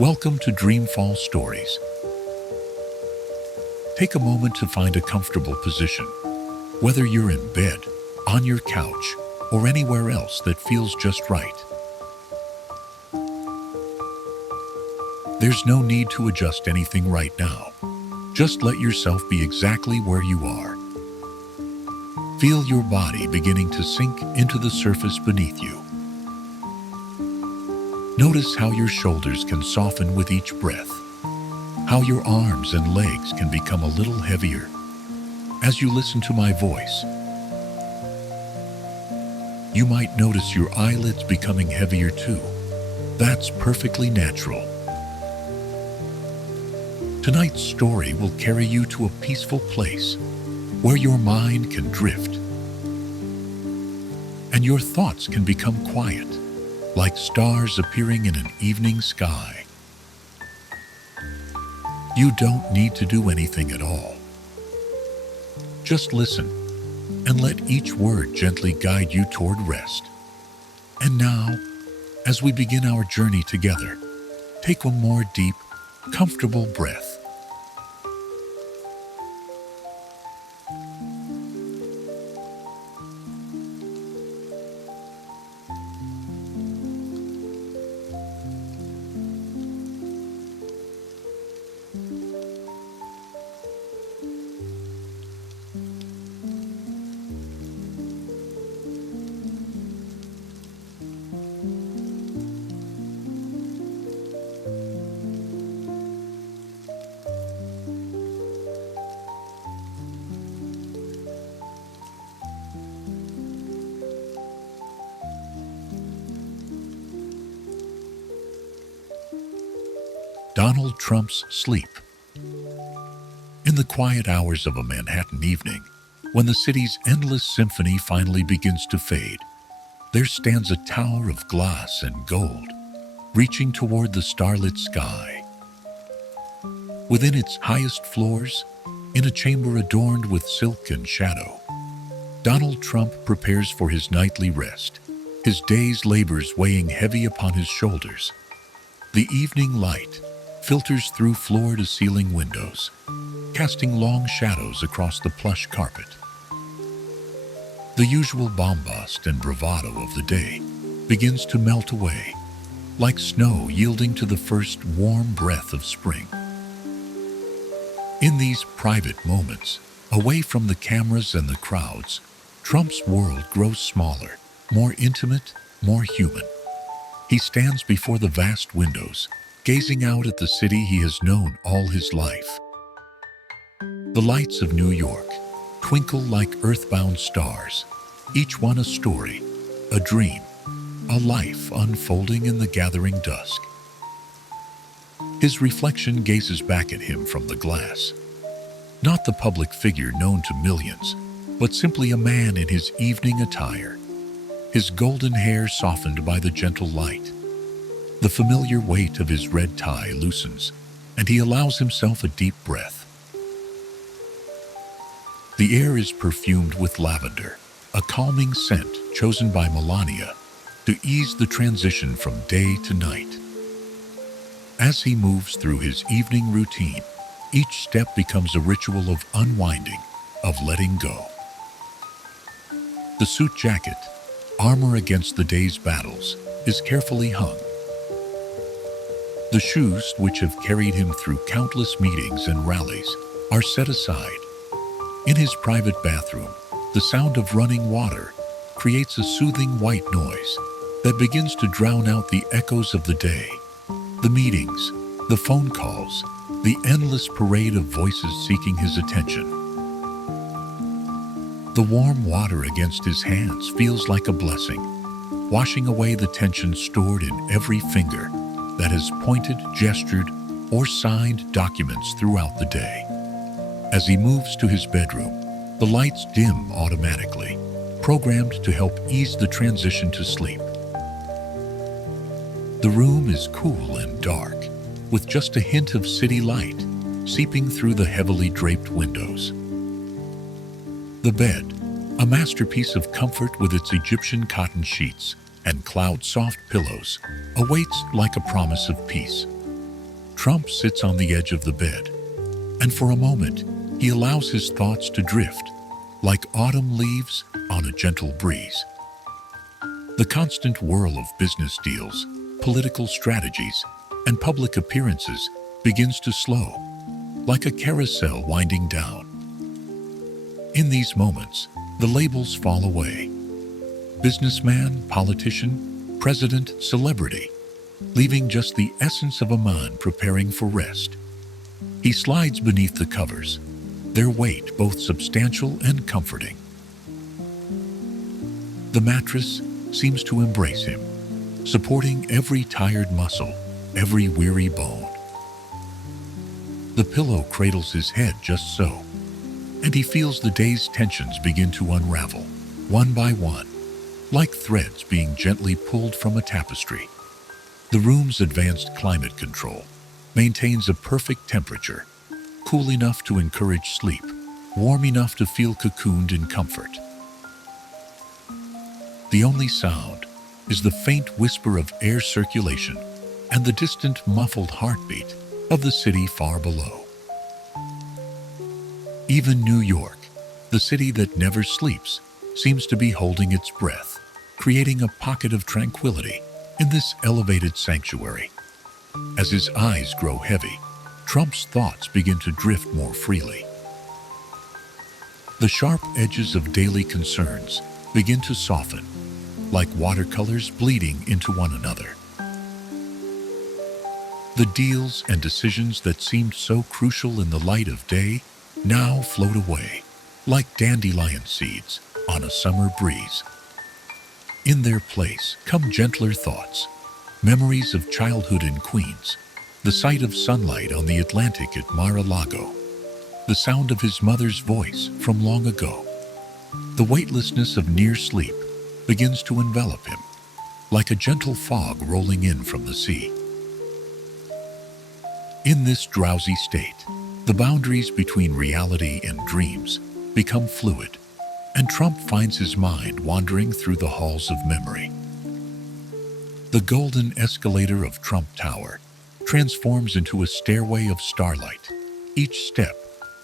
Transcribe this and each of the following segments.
Welcome to Dreamfall Stories. Take a moment to find a comfortable position, whether you're in bed, on your couch, or anywhere else that feels just right. There's no need to adjust anything right now. Just let yourself be exactly where you are. Feel your body beginning to sink into the surface beneath you. Notice how your shoulders can soften with each breath, how your arms and legs can become a little heavier as you listen to my voice. You might notice your eyelids becoming heavier too. That's perfectly natural. Tonight's story will carry you to a peaceful place where your mind can drift and your thoughts can become quiet, like stars appearing in an evening sky. You don't need to do anything at all. Just listen and let each word gently guide you toward rest. And now, as we begin our journey together, take one more deep, comfortable breath. Donald Trump's sleep. In the quiet hours of a Manhattan evening, when the city's endless symphony finally begins to fade, there stands a tower of glass and gold, reaching toward the starlit sky. Within its highest floors, in a chamber adorned with silk and shadow, Donald Trump prepares for his nightly rest, his day's labors weighing heavy upon his shoulders. The evening light filters through floor-to-ceiling windows, casting long shadows across the plush carpet. The usual bombast and bravado of the day begins to melt away, like snow yielding to the first warm breath of spring. In these private moments, away from the cameras and the crowds, Trump's world grows smaller, more intimate, more human. He stands before the vast windows, gazing out at the city he has known all his life. The lights of New York twinkle like earthbound stars, each one a story, a dream, a life unfolding in the gathering dusk. His reflection gazes back at him from the glass, not the public figure known to millions, but simply a man in his evening attire, his golden hair softened by the gentle light. The familiar weight of his red tie loosens, and he allows himself a deep breath. The air is perfumed with lavender, a calming scent chosen by Melania to ease the transition from day to night. As he moves through his evening routine, each step becomes a ritual of unwinding, of letting go. The suit jacket, armor against the day's battles, is carefully hung. The shoes, which have carried him through countless meetings and rallies, are set aside. In his private bathroom, the sound of running water creates a soothing white noise that begins to drown out the echoes of the day, the meetings, the phone calls, the endless parade of voices seeking his attention. The warm water against his hands feels like a blessing, washing away the tension stored in every finger that has pointed, gestured, or signed documents throughout the day. As he moves to his bedroom, the lights dim automatically, programmed to help ease the transition to sleep. The room is cool and dark, with just a hint of city light seeping through the heavily draped windows. The bed, a masterpiece of comfort with its Egyptian cotton sheets and cloud-soft pillows, awaits like a promise of peace. Trump sits on the edge of the bed, and for a moment, he allows his thoughts to drift, like autumn leaves on a gentle breeze. The constant whirl of business deals, political strategies, and public appearances begins to slow, like a carousel winding down. In these moments, the labels fall away. Businessman, politician, president, celebrity, leaving just the essence of a man preparing for rest. He slides beneath the covers, their weight both substantial and comforting. The mattress seems to embrace him, supporting every tired muscle, every weary bone. The pillow cradles his head just so, and he feels the day's tensions begin to unravel, one by one, like threads being gently pulled from a tapestry. The room's advanced climate control maintains a perfect temperature, cool enough to encourage sleep, warm enough to feel cocooned in comfort. The only sound is the faint whisper of air circulation and the distant muffled heartbeat of the city far below. Even New York, the city that never sleeps, seems to be holding its breath, creating a pocket of tranquility in this elevated sanctuary. As his eyes grow heavy, Trump's thoughts begin to drift more freely. The sharp edges of daily concerns begin to soften, like watercolors bleeding into one another. The deals and decisions that seemed so crucial in the light of day now float away, like dandelion seeds on a summer breeze. In their place come gentler thoughts, memories of childhood in Queens, the sight of sunlight on the Atlantic at Mar-a-Lago, the sound of his mother's voice from long ago. The weightlessness of near sleep begins to envelop him, like a gentle fog rolling in from the sea. In this drowsy state, the boundaries between reality and dreams become fluid, and Trump finds his mind wandering through the halls of memory. The golden escalator of Trump Tower transforms into a stairway of starlight, each step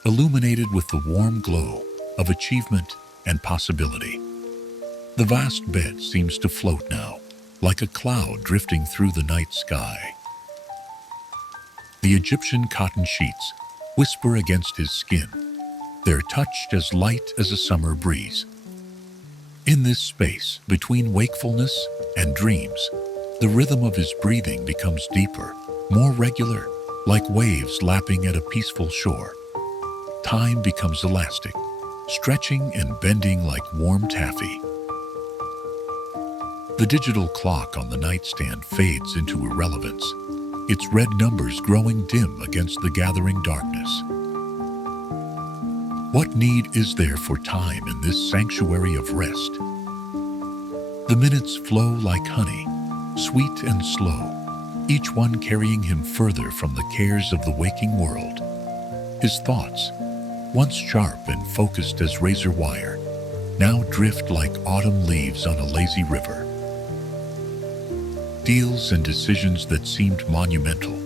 illuminated with the warm glow of achievement and possibility. The vast bed seems to float now, like a cloud drifting through the night sky. The Egyptian cotton sheets whisper against his skin, their touch as light as a summer breeze. In this space between wakefulness and dreams, the rhythm of his breathing becomes deeper, more regular, like waves lapping at a peaceful shore. Time becomes elastic, stretching and bending like warm taffy. The digital clock on the nightstand fades into irrelevance, its red numbers growing dim against the gathering darkness. What need is there for time in this sanctuary of rest? The minutes flow like honey, sweet and slow, each one carrying him further from the cares of the waking world. His thoughts, once sharp and focused as razor wire, now drift like autumn leaves on a lazy river. Deals and decisions that seemed monumental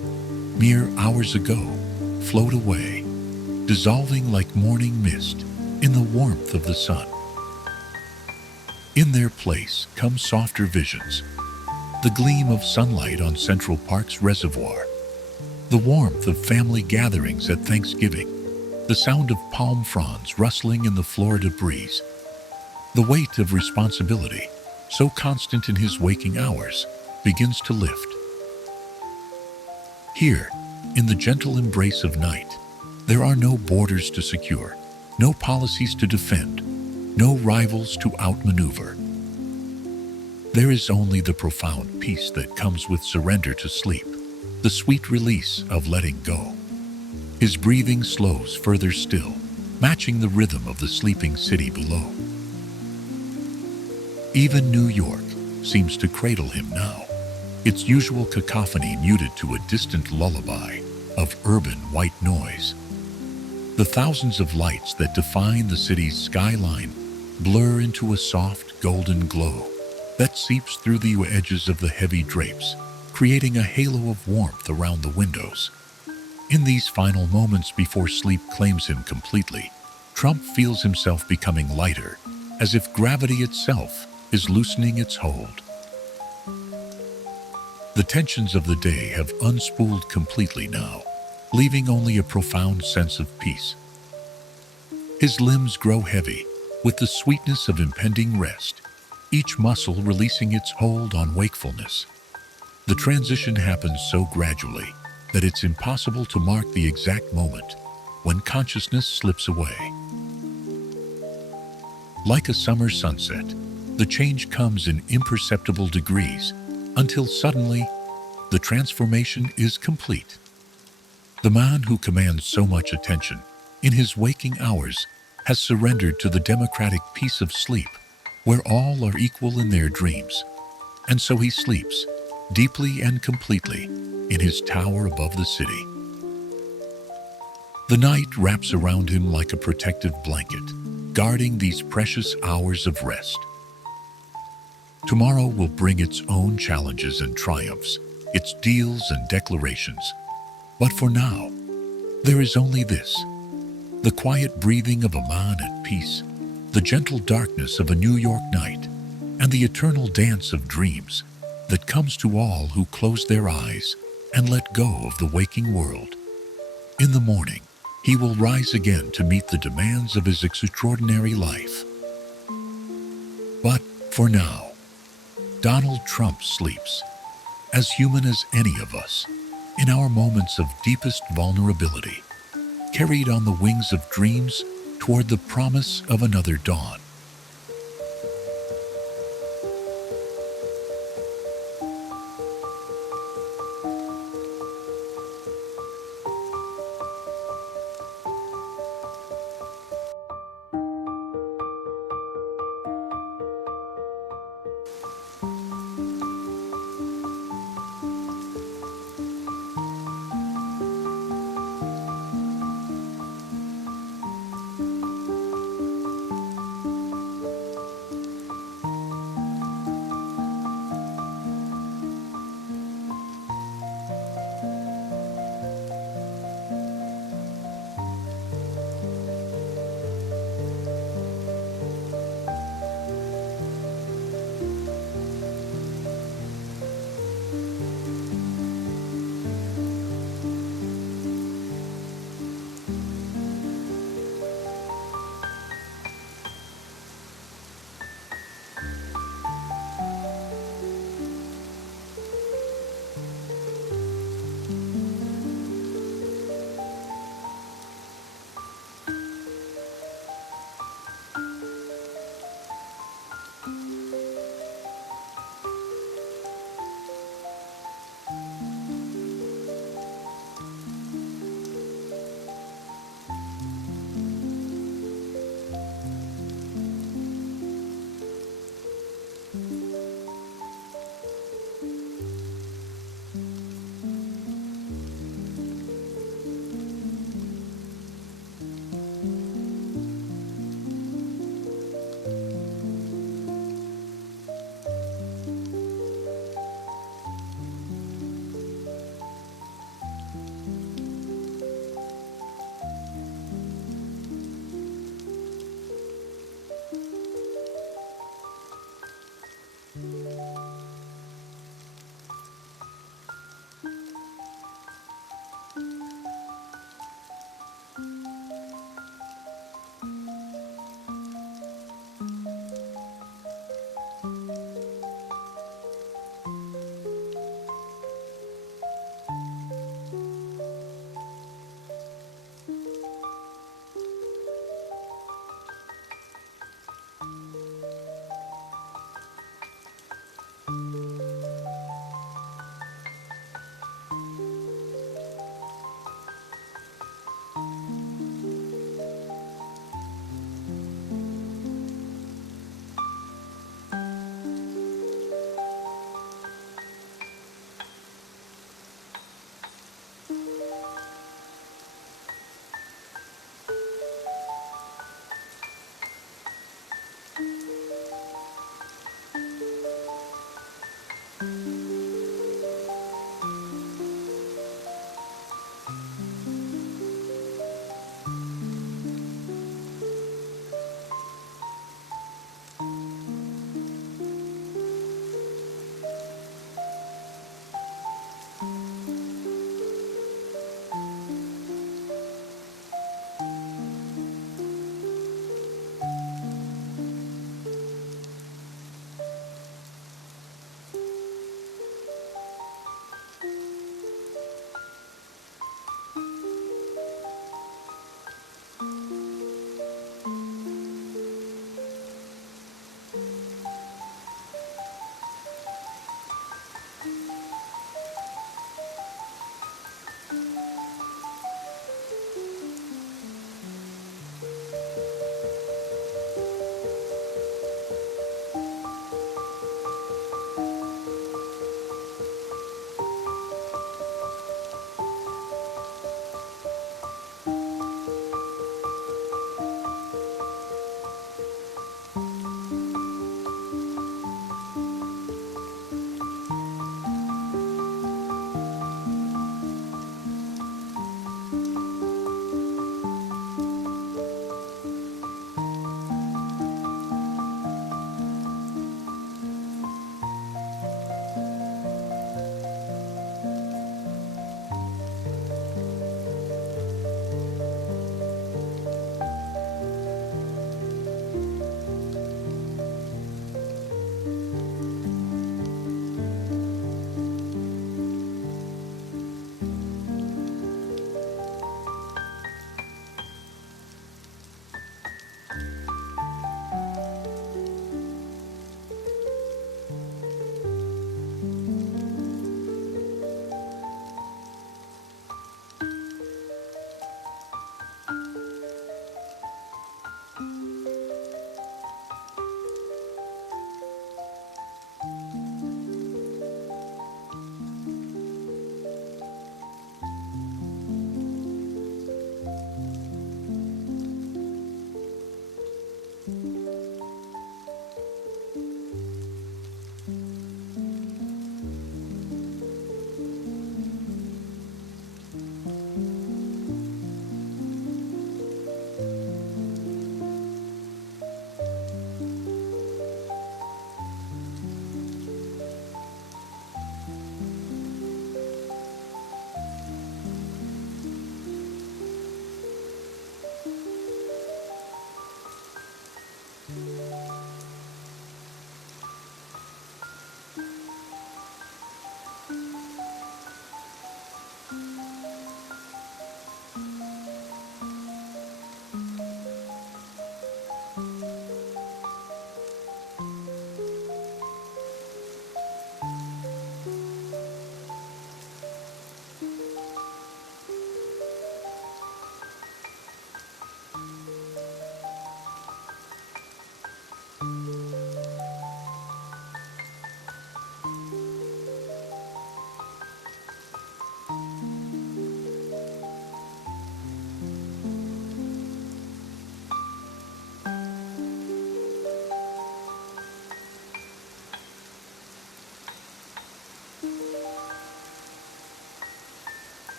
mere hours ago float away, dissolving like morning mist in the warmth of the sun. In their place come softer visions, the gleam of sunlight on Central Park's reservoir, the warmth of family gatherings at Thanksgiving, the sound of palm fronds rustling in the Florida breeze. The weight of responsibility, so constant in his waking hours, begins to lift. Here, in the gentle embrace of night, there are no borders to secure, no policies to defend, no rivals to outmaneuver. There is only the profound peace that comes with surrender to sleep, the sweet release of letting go. His breathing slows further still, matching the rhythm of the sleeping city below. Even New York seems to cradle him now, its usual cacophony muted to a distant lullaby of urban white noise. The thousands of lights that define the city's skyline blur into a soft golden glow that seeps through the edges of the heavy drapes, creating a halo of warmth around the windows. In these final moments before sleep claims him completely, Trump feels himself becoming lighter, as if gravity itself is loosening its hold. The tensions of the day have unspooled completely now, leaving only a profound sense of peace. His limbs grow heavy with the sweetness of impending rest, each muscle releasing its hold on wakefulness. The transition happens so gradually that it's impossible to mark the exact moment when consciousness slips away. Like a summer sunset, the change comes in imperceptible degrees until suddenly the transformation is complete. The man who commands so much attention in his waking hours has surrendered to the democratic peace of sleep, where all are equal in their dreams. And so he sleeps, deeply and completely, in his tower above the city. The night wraps around him like a protective blanket, guarding these precious hours of rest. Tomorrow will bring its own challenges and triumphs, its deals and declarations. But for now, there is only this: the quiet breathing of a man at peace, the gentle darkness of a New York night, and the eternal dance of dreams that comes to all who close their eyes and let go of the waking world. In the morning, he will rise again to meet the demands of his extraordinary life. But for now, Donald Trump sleeps, as human as any of us, in our moments of deepest vulnerability, carried on the wings of dreams toward the promise of another dawn.